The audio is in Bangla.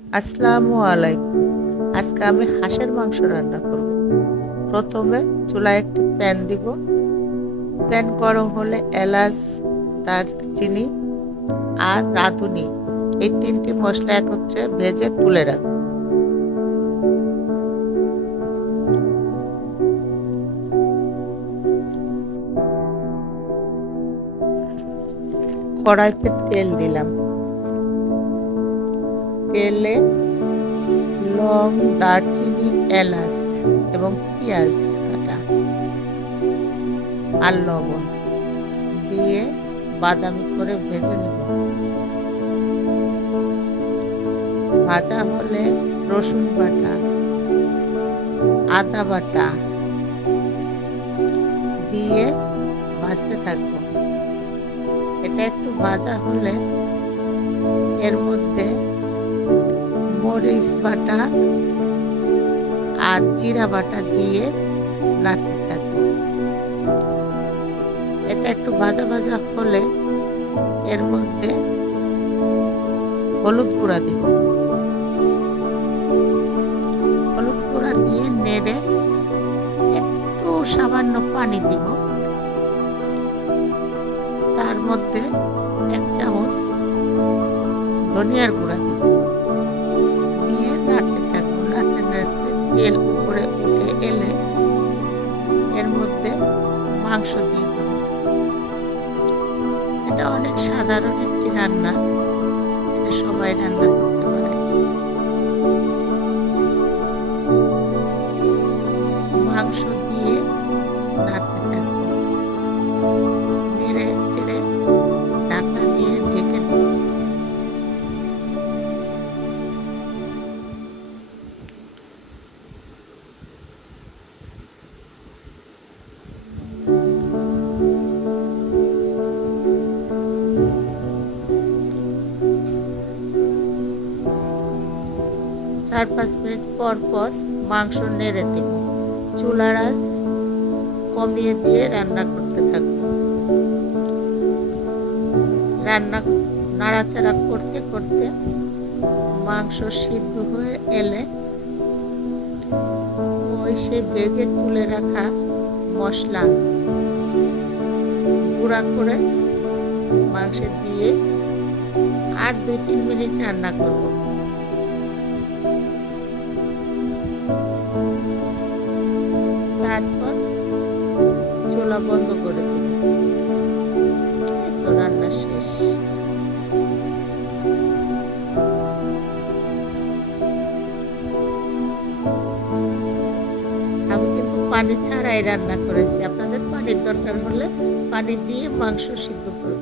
আসসালামু আলাইকুম। আজকে আমি হাঁসের মাংস রান্না করব। প্রথমে চুলায় একটি প্যান দিব। প্যান গরম হলে এলাচ, দারচিনি আর রাঁধুনি। এই তিনটি মশলা একত্রে ভেজে তুলে রাখব কড়াইতে তেল দিলাম। তেলে লং, দারচিনি, এলাচ এবং পেঁয়াজ কাটা আর লবণ দিয়ে বাদামি করে ভেজে নেব। ভাজা হলে রসুন বাটা, আদা বাটা দিয়ে ভাজতে থাকব। এটা একটু ভাজা হলে এর মধ্যে মরিচ বাটা আর জিরা বাটা দিয়ে নাড়তে থাকব। এটা একটু ভাজা ভাজা হলে এর মধ্যে হলুদ গুঁড়া দিব। হলুদ গুঁড়া দিয়ে নেড়ে একটু সামান্য পানি দিব। তার মধ্যে এক চামচ ধনিয়ার গুঁড়া দিব। মধ্যে মাংস দিয়ে। এটা অনেক সাধারণ একটি রান্না। এটা সবাই রান্না করতে চার পাঁচ মিনিট পর পর মাংস নেড়ে দেব। চুলার আঁচ কমিয়ে দিয়ে রান্না করতে থাকব। রান্না নাড়াচাড়া করতে করতে মাংস সিদ্ধ হয়ে এলে ওই সে ভেজে তুলে রাখা মশলা গুঁড়া করে মাংসে দিয়ে আর দুই তিন মিনিট রান্না করব। চুলা বন্ধ করে রান্না শেষ। আমি কিন্তু পানি ছাড়াই রান্না করেছি। আপনাদের পানির দরকার হলে পানি দিয়ে মাংস সিদ্ধ করে